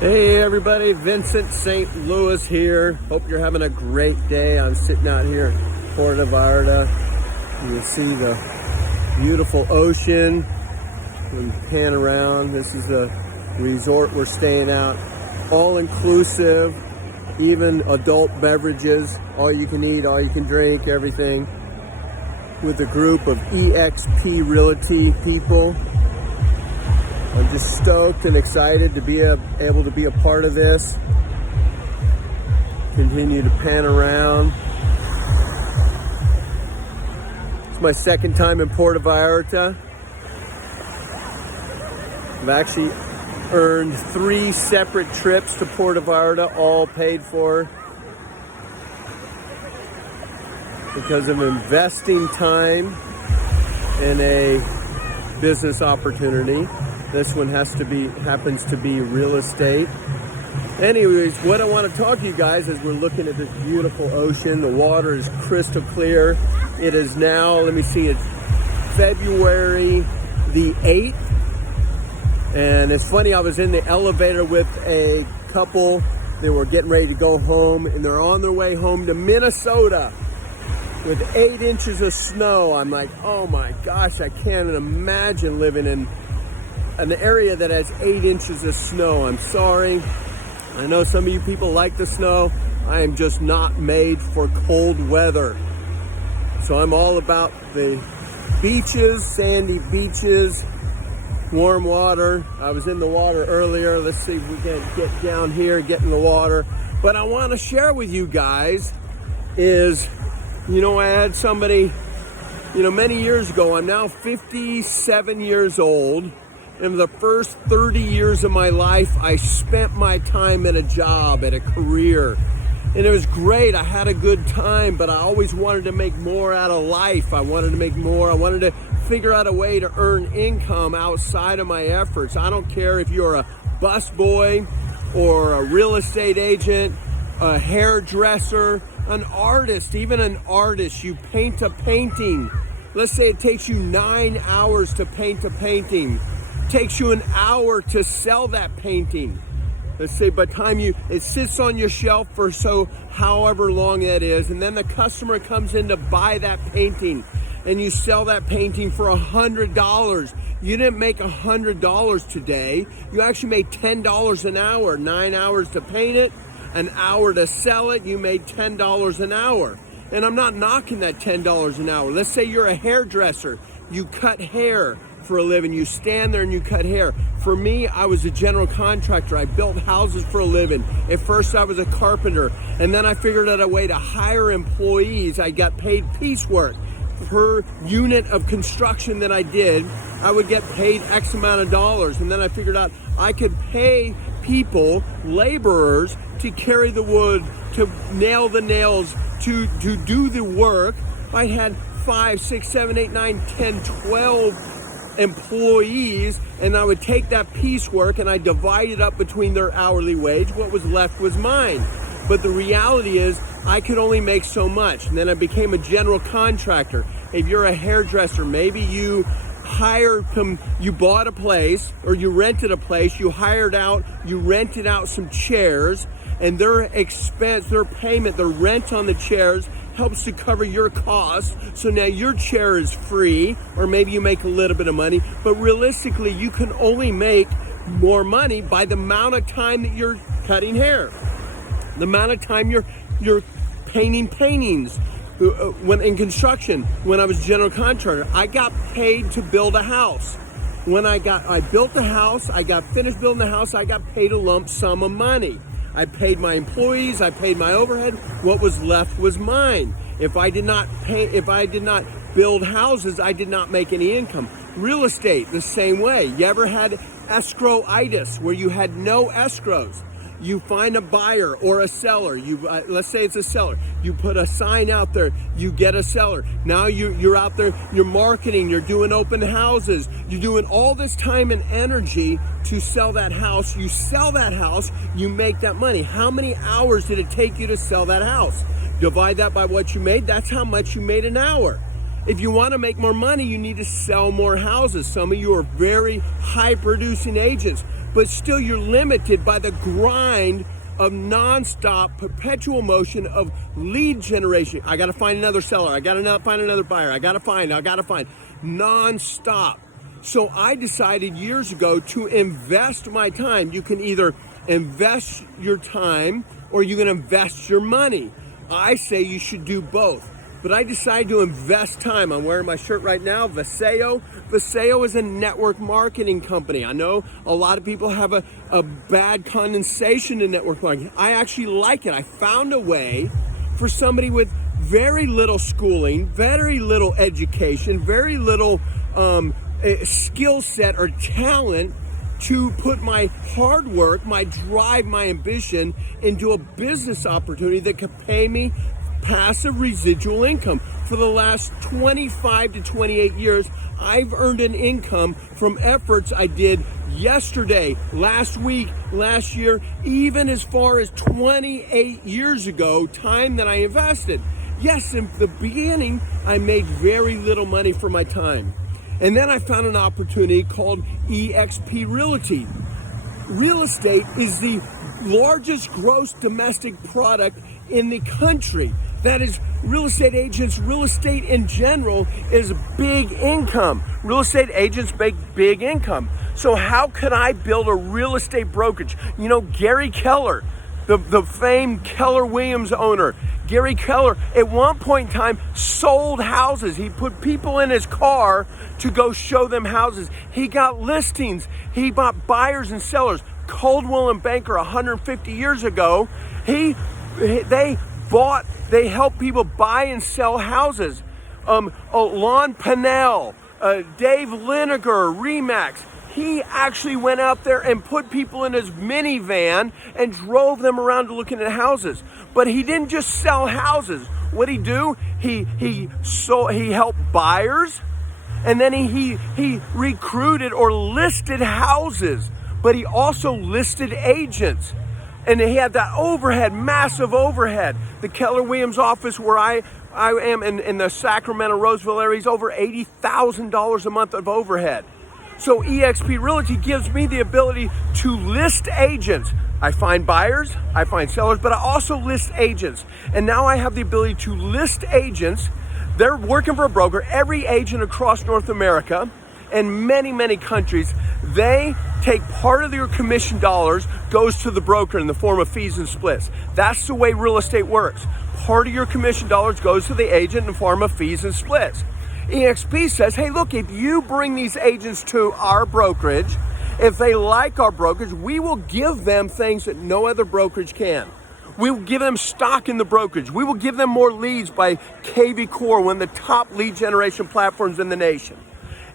Hey everybody, Vincent St. Louis here. Hope you're having a great day. I'm sitting out here at Puerto Vallarta. You can see the beautiful ocean. We pan around. This is the resort we're staying at. All inclusive, even adult beverages. All you can eat, all you can drink, everything. With a group of EXP Realty people. I'm just stoked and excited to be able to be a part of this. Continue to pan around. It's my second time in Puerto Vallarta. I've actually earned 3 separate trips to Puerto Vallarta, all paid for, because of investing time in a business opportunity. This one happens to be real estate. Anyways, what I want to talk to you guys is we're looking at this beautiful ocean. The water is crystal clear. It is now, let me see, it's February the 8th. And it's funny, I was in the elevator with a couple. They were getting ready to go home, and they're on their way home to Minnesota with 8 inches of snow. I'm like, oh my gosh, I can't imagine living in an area that has 8 inches of snow. I'm sorry. I know some of you people like the snow. I am just not made for cold weather. So I'm all about the beaches, sandy beaches, warm water. I was in the water earlier. Let's see if we can get down here, get in the water. But I want to share with you guys is, I had somebody, many years ago. I'm now 57 years old. In the first 30 years of my life, I spent my time at a job, at a career. And it was great. I had a good time, but I always wanted to make more out of life. I wanted to make more. I wanted to figure out a way to earn income outside of my efforts. I don't care if you're a busboy or a real estate agent, a hairdresser, an artist, even an artist. You paint a painting. Let's say it takes you 9 hours to paint a painting. Takes you an hour to sell that painting. Let's say by the time it sits on your shelf for however long that is, and then the customer comes in to buy that painting, and you sell that painting for $100. You didn't make $100 today. You actually made $10 an hour. 9 hours to paint it, an hour to sell it. You made $10 an hour. And I'm not knocking that $10 an hour. Let's say you're a hairdresser. You cut hair for a living. You stand there and you cut hair. For me, I was a general contractor. I built houses for a living. At first, I was a carpenter, and then I figured out a way to hire employees. I got paid piecework. Per unit of construction that I did, I would get paid X amount of dollars. And then I figured out I could pay people, laborers, to carry the wood, to nail the nails, to do the work. I had 5, 6, 7, 8, 9, 10, 12 employees, and I would take that piecework and I divide it up between their hourly wage. What was left was mine. But the reality is I could only make so much. And then I became a general contractor. If you're a hairdresser, maybe you you bought a place or you rented a place, you rented out some chairs, and their expense, their payment, the rent on the chairs helps to cover your costs. So now your chair is free, or maybe you make a little bit of money, but realistically you can only make more money by the amount of time that you're cutting hair, the amount of time you're painting paintings. When in construction, when I was general contractor, I got paid to build a house. When I built the house, I got finished building the house, I got paid a lump sum of money. I paid my employees, I paid my overhead. What was left was mine. If I did not build houses, I did not make any income. Real estate, the same way. You ever had escrow-itis, where you had no escrows? You find a buyer or a seller. Let's say it's a seller. You put a sign out there. You get a seller. Now you're out there. You're marketing. You're doing open houses. You're doing all this time and energy to sell that house. You sell that house. You make that money. How many hours did it take you to sell that house? Divide that by what you made. That's how much you made an hour. If you want to make more money, you need to sell more houses. Some of you are very high producing agents. but still you're limited by the grind of nonstop, perpetual motion of lead generation. I got to find another seller. I got to find another buyer. I got to find nonstop. So I decided years ago to invest my time. You can either invest your time or you can invest your money. I say you should do both. But I decided to invest time. I'm wearing my shirt right now, Viseo. Viseo is a network marketing company. I know a lot of people have a bad condensation to network marketing. I actually like it. I found a way for somebody with very little schooling, very little education, very little skill set or talent to put my hard work, my drive, my ambition into a business opportunity that could pay me passive residual income. For the last 25 to 28 years, I've earned an income from efforts I did yesterday, last week, last year, even as far as 28 years ago, time that I invested. Yes, in the beginning, I made very little money for my time. And then I found an opportunity called eXp Realty. Real estate is the largest gross domestic product in the country. That is, real estate agents, real estate in general is big income. Real estate agents make big income. So how could I build a real estate brokerage? You know, Gary Keller, the famed Keller Williams owner, Gary Keller, at one point in time, sold houses. He put people in his car to go show them houses. He got listings. He bought buyers and sellers. Coldwell and Banker 150 years ago, they helped people buy and sell houses. Lon Pennell, Dave Liniger, Remax. He actually went out there and put people in his minivan and drove them around to looking at houses. But he didn't just sell houses. What did he do? He helped buyers, and then he recruited or listed houses. But he also listed agents. And he had that overhead, massive overhead. The Keller Williams office where I am in the Sacramento, Roseville area is over $80,000 a month of overhead. So eXp Realty gives me the ability to list agents. I find buyers, I find sellers, but I also list agents. And now I have the ability to list agents. They're working for a broker. Every agent across North America and many, many countries, they take part of your commission dollars goes to the broker in the form of fees and splits. That's the way real estate works. Part of your commission dollars goes to the agent in the form of fees and splits. eXp says, hey, look, if you bring these agents to our brokerage, if they like our brokerage, we will give them things that no other brokerage can. We will give them stock in the brokerage. We will give them more leads by KV Core, one of the top lead generation platforms in the nation.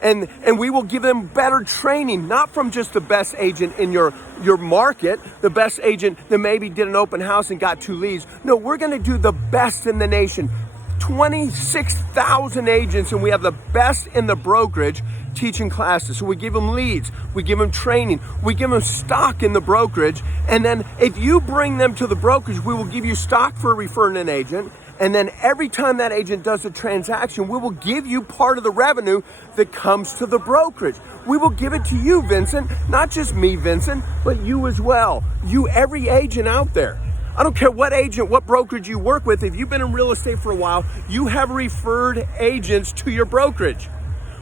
And we will give them better training, not from just the best agent in your market, the best agent that maybe did an open house and got 2 leads. No, we're going to do the best in the nation. 26,000 agents, and we have the best in the brokerage teaching classes. So we give them leads, we give them training, we give them stock in the brokerage. And then if you bring them to the brokerage, we will give you stock for referring an agent. And then every time that agent does a transaction, we will give you part of the revenue that comes to the brokerage. We will give it to you, Vincent, not just me, Vincent, but you as well. You, every agent out there. I don't care what agent, what brokerage you work with. If you've been in real estate for a while, you have referred agents to your brokerage.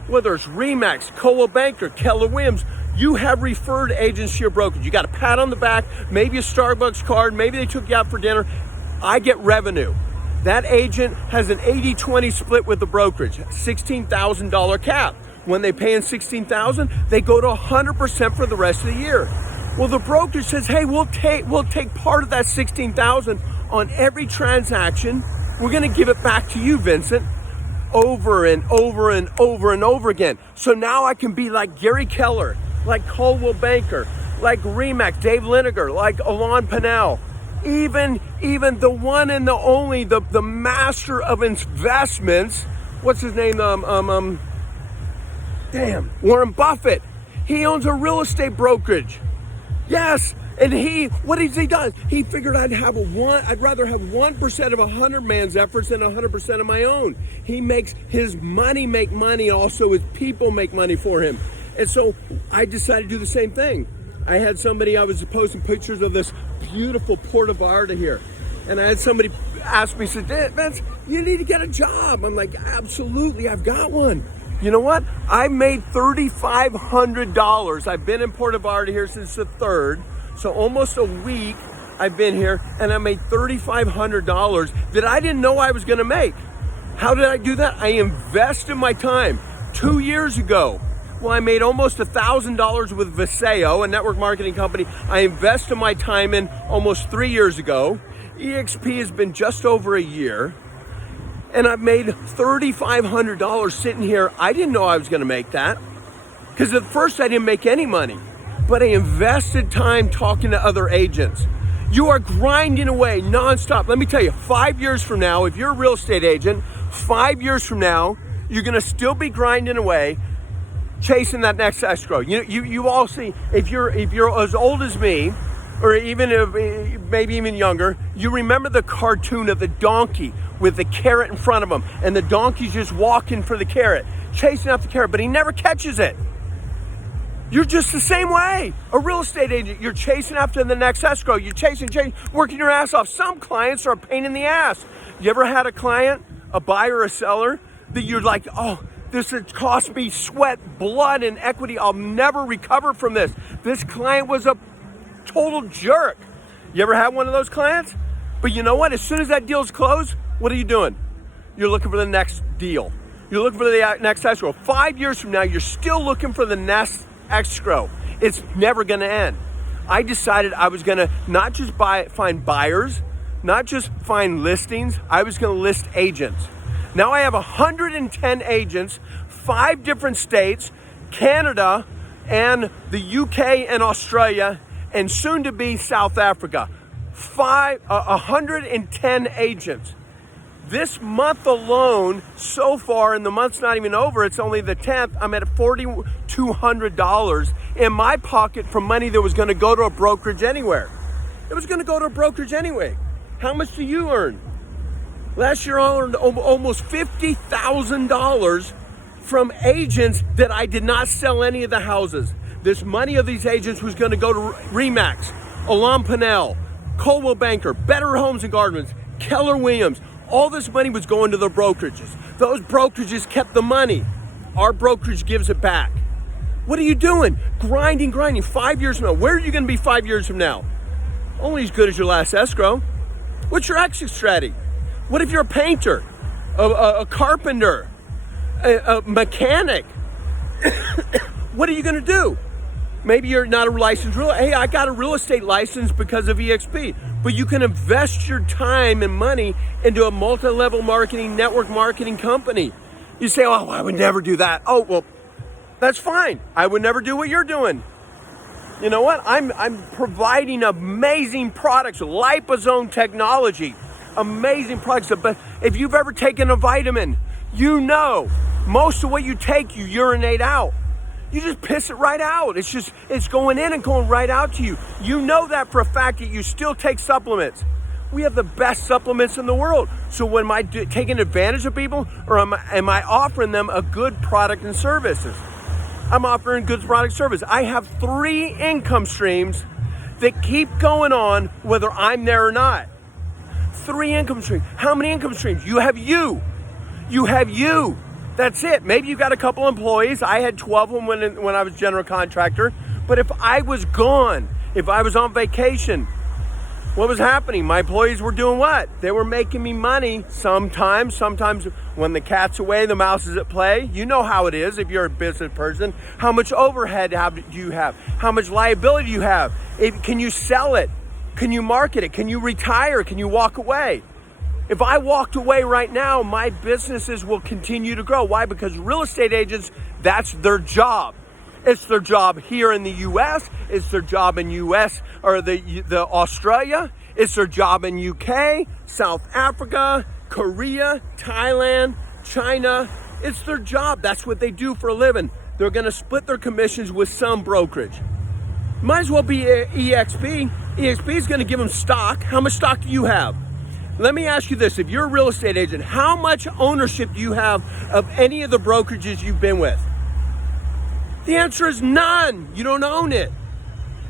Whether it's Remax, Coldwell Banker, Keller Williams, you have referred agents to your brokerage. You got a pat on the back, maybe a Starbucks card, maybe they took you out for dinner. I get revenue. That agent has an 80-20 split with the brokerage, $16,000 cap. When they pay in $16,000, they go to 100% for the rest of the year. Well, the broker says, hey, we'll take part of that $16,000 on every transaction. We're going to give it back to you, Vincent, over and over and over and over again. So now I can be like Gary Keller, like Coldwell Banker, like Remax, Dave Liniger, like Alon Pennell. Even the one and the only, the master of investments, what's his name? Warren Buffett. He owns a real estate brokerage. Yes, and what has he done? He figured I'd rather have 1% of 100 man's efforts than 100% of my own. He makes his money make money, also his people make money for him. And so I decided to do the same thing. I had somebody, I was posting pictures of this beautiful Puerto Vallarta here. And I had somebody ask me, said, Vince, you need to get a job. I'm like, absolutely, I've got one. You know what? I made $3,500. I've been in Puerto Vallarta here since the 3rd. So almost a week I've been here, and I made $3,500 that I didn't know I was gonna make. How did I do that? I invested my time. 2 years ago, well, I made almost $1,000 with Viseo, a network marketing company I invested my time in almost 3 years ago. EXP has been just over a year, and I've made $3,500 sitting here. I didn't know I was gonna make that, because at first I didn't make any money, but I invested time talking to other agents. You are grinding away nonstop. Let me tell you, 5 years from now, if you're a real estate agent, 5 years from now, you're gonna still be grinding away, chasing that next escrow. You all see, if you're as old as me, or even if, maybe even younger, you remember the cartoon of the donkey with the carrot in front of him, and the donkey's just walking for the carrot, chasing after the carrot, but he never catches it. You're just the same way. A real estate agent, you're chasing after the next escrow. You're chasing, working your ass off. Some clients are a pain in the ass. You ever had a client, a buyer or a seller, that you're like, oh, this has cost me sweat, blood, and equity. I'll never recover from this. This client was a total jerk. You ever had one of those clients? But you know what? As soon as that deal's closed, what are you doing? You're looking for the next deal. You're looking for the next escrow. 5 years from now, you're still looking for the next escrow. It's never going to end. I decided I was going to not just find buyers, not just find listings. I was going to list agents. Now I have 110 agents, 5 different states, Canada, and the UK and Australia, and soon to be South Africa. 110 agents. This month alone, so far, and the month's not even over, it's only the 10th, I'm at $4,200 in my pocket from money that was gonna go to a brokerage anywhere. It was gonna go to a brokerage anyway. How much do you earn? Last year I earned almost $50,000 from agents that I did not sell any of the houses. This money of these agents was gonna go to Remax, Alam Pinnell, Coldwell Banker, Better Homes and Gardens, Keller Williams. All this money was going to the brokerages. Those brokerages kept the money. Our brokerage gives it back. What are you doing? Grinding. 5 years from now. Where are you going to be 5 years from now? Only as good as your last escrow. What's your exit strategy? What if you're a painter, a carpenter, a mechanic? What are you going to do? Maybe you're not a licensed real. Hey, I got a real estate license because of EXP. But you can invest your time and money into a multi-level marketing, network marketing company. You say, oh, I would never do that. Oh, well, that's fine. I would never do what you're doing. You know what? I'm providing amazing products, liposome technology, amazing products. But if you've ever taken a vitamin, you know most of what you take, you urinate out. You just piss it right out. It's going in and going right out to you. You know that for a fact, that you still take supplements. We have the best supplements in the world. So when am I taking advantage of people, or am I offering them a good product and services? I'm offering good product service. I have 3 income streams that keep going on whether I'm there or not. 3 income streams. How many income streams? You have you. You have you. That's it. Maybe you got a couple employees. I had 12 of them when I was general contractor. But if I was gone, if I was on vacation, what was happening? My employees were doing what? They were making me money sometimes. Sometimes when the cat's away, the mouse is at play. You know how it is if you're a business person. How much overhead do you have? How much liability do you have? Can you sell it? Can you market it? Can you retire? Can you walk away? If I walked away right now, my businesses will continue to grow. Why? Because real estate agents, that's their job. It's their job here in the U.S. It's their job in U.S. or the Australia. It's their job in UK, South Africa, Korea, Thailand, China. It's their job. That's what they do for a living. They're going to split their commissions with some brokerage. Might as well be EXP. EXP is going to give them stock. How much stock do you have? Let me ask you this. If you're a real estate agent, how much ownership do you have of any of the brokerages you've been with? The answer is none. You don't own it.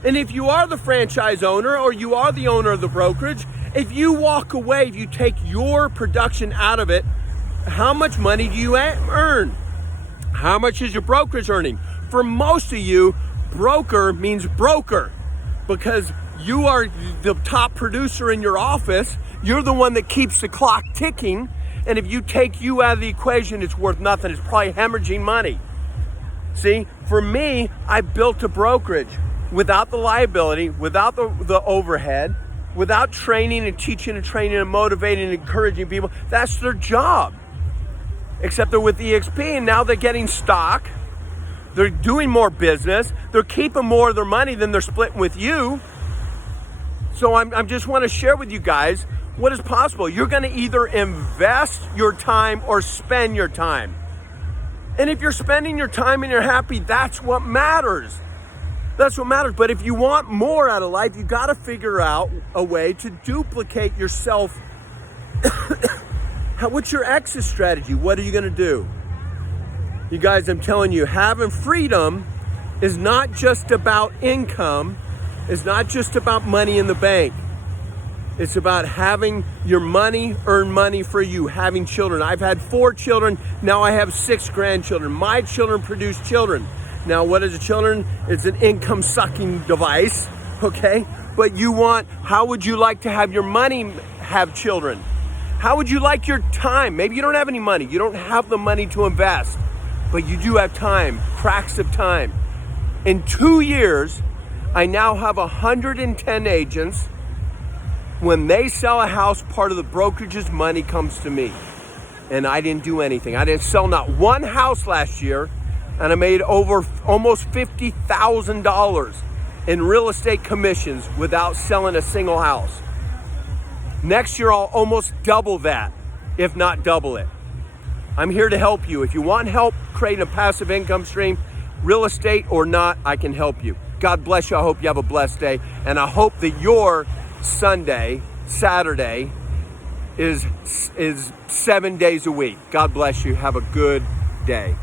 And if you are the franchise owner or you are the owner of the brokerage, if you walk away, if you take your production out of it, how much money do you earn? How much is your brokerage earning? For most of you, broker means broker, because you are the top producer in your office. You're the one that keeps the clock ticking. And if you take you out of the equation, it's worth nothing. It's probably hemorrhaging money. See, for me, I built a brokerage without the liability, without the overhead, without training and teaching and training and motivating and encouraging people. That's their job. Except they're with EXP, and now they're getting stock. They're doing more business. They're keeping more of their money than they're splitting with you. So I just want to share with you guys what is possible. You're going to either invest your time or spend your time. And if you're spending your time and you're happy, that's what matters. That's what matters. But if you want more out of life, you got to figure out a way to duplicate yourself. What's your exit strategy? What are you going to do? You guys, I'm telling you, having freedom is not just about income. It's not just about money in the bank. It's about having your money earn money for you, having children. I've had 4 children. Now I have 6 grandchildren. My children produce children. Now, what is a children? It's an income sucking device, okay? But how would you like to have your money have children? How would you like your time? Maybe you don't have any money. You don't have the money to invest, but you do have time, cracks of time. In 2 years, I now have 110 agents. When they sell a house, part of the brokerage's money comes to me. And I didn't do anything. I didn't sell not one house last year, and I made over almost $50,000 in real estate commissions without selling a single house. Next year, I'll almost double that, if not double it. I'm here to help you. If you want help creating a passive income stream, real estate or not, I can help you. God bless you. I hope you have a blessed day. And I hope that your Saturday is 7 days a week. God bless you. Have a good day.